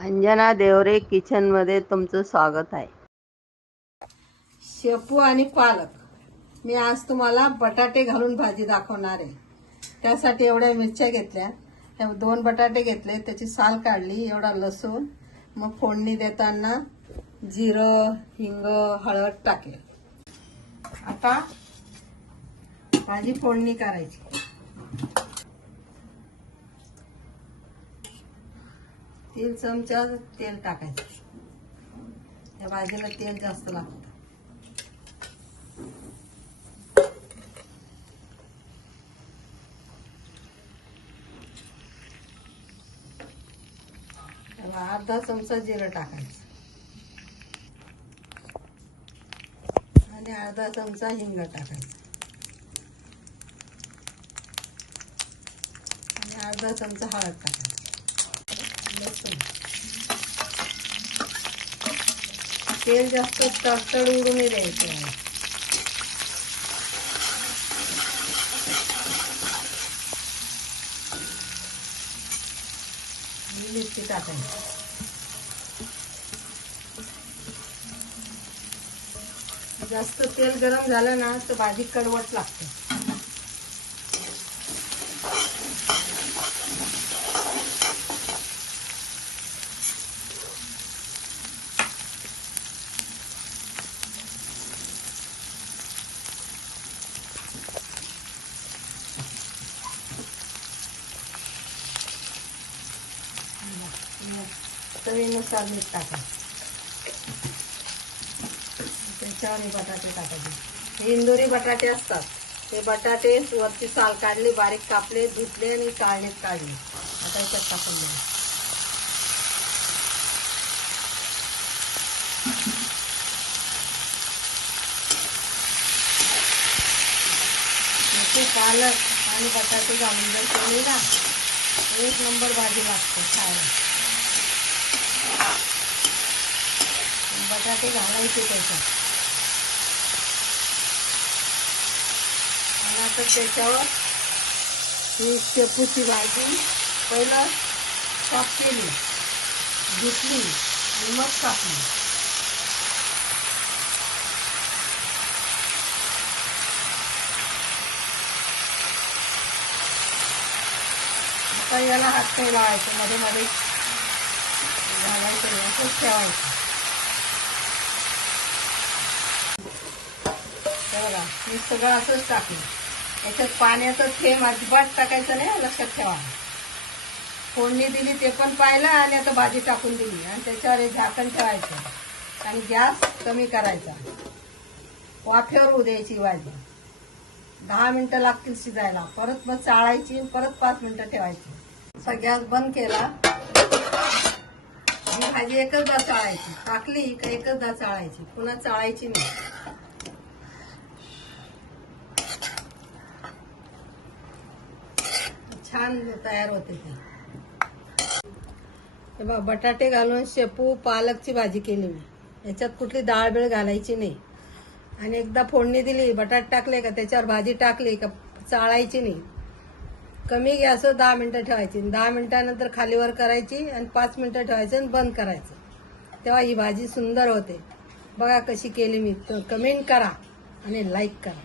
अंजना देवरे किचनमध्ये तुमचं स्वागत आहे. शेपू आणि पालक. मी आज तुम्हाला बटाटे घालून भाजी दाखवणार आहे. त्यासाठी एवढ्या मिरच्या घेतल्या. दोन बटाटे घेतले. त्याची साल काढली एवढा लसूण मग फोडणी देताना जिरं हिंग हळद टाकेल. आता भाजी फोडणी करायची. तीन चमचा तेल टाकायचं. या भाजीला तेल जास्त लागतं. अर्धा चमचा जिरं टाकायचं. आणि अर्धा चमचा हिंग टाकायचा. आणि अर्धा चमचा हळद टाकायचं. तेल जास्त तडतड उडू नाही द्यायचं आहे. मिरची टाकायची जास्त तेल गरम झालं ना तर भाजी कडवट लागते चवीनुसार मीठ टाका त्याच्यावर बटाटे टाकायचे. हे इंदोरी बटाटे असतात. ते बटाटे वरची साल काढली बारीक कापले धुतले आणि चाळणीत काढले. आता याच्यात टाकून द्या पालक आणि बटाटे घालून जर केले ना एक नंबर भाजी लागते खायला. बटाटे घालायचे त्याच्यात. आणि आता त्याच्यावर ही शेपूची भाजी पहिलं साफ केली धुतली आणि मग कापली आता याला हात नाही लावायचं मध्ये मध्ये ठेवायचं. हे बघा मी सगळं असंच टाकलं. याच्यात पाण्याचं थेंब अजिबात टाकायचं नाही लक्षात ठेवा. फोडणी दिली ते पण पाहिलं आणि आता भाजी टाकून दिली. आणि त्याच्यावर हे झाकण ठेवायचं. आणि गॅस कमी करायचा. वाफेवर होऊ द्यायची भाजी दहा मिनटं लागतील शिजायला. परत मग चाळायची परत पाच मिनिटं ठेवायची. असा गॅस बंद केला. ही भाजी एकचदा चाळायची. टाकली का एकचदा चाळायची. पुन्हा चाळायची नाही. छान तयार होते ते. बा बटाटे घालून शेपू पालकची भाजी केली मी. याच्यात कुठली डाळ बिळ घालायची नाही. आणि एकदा फोडणी दिली बटाट टाकले का त्याच्यावर भाजी टाकली का चाळायची नाही. कमी गॅसवर दहा मिनिटं ठेवायची. दहा मिनिटानंतर खालीवर करायची आणि पाच मिनिटं ठेवायचं आणि बंद करायचं. तेव्हा ही भाजी सुंदर होते. बघा कशी केली मी. कमेंट करा आणि लाईक करा.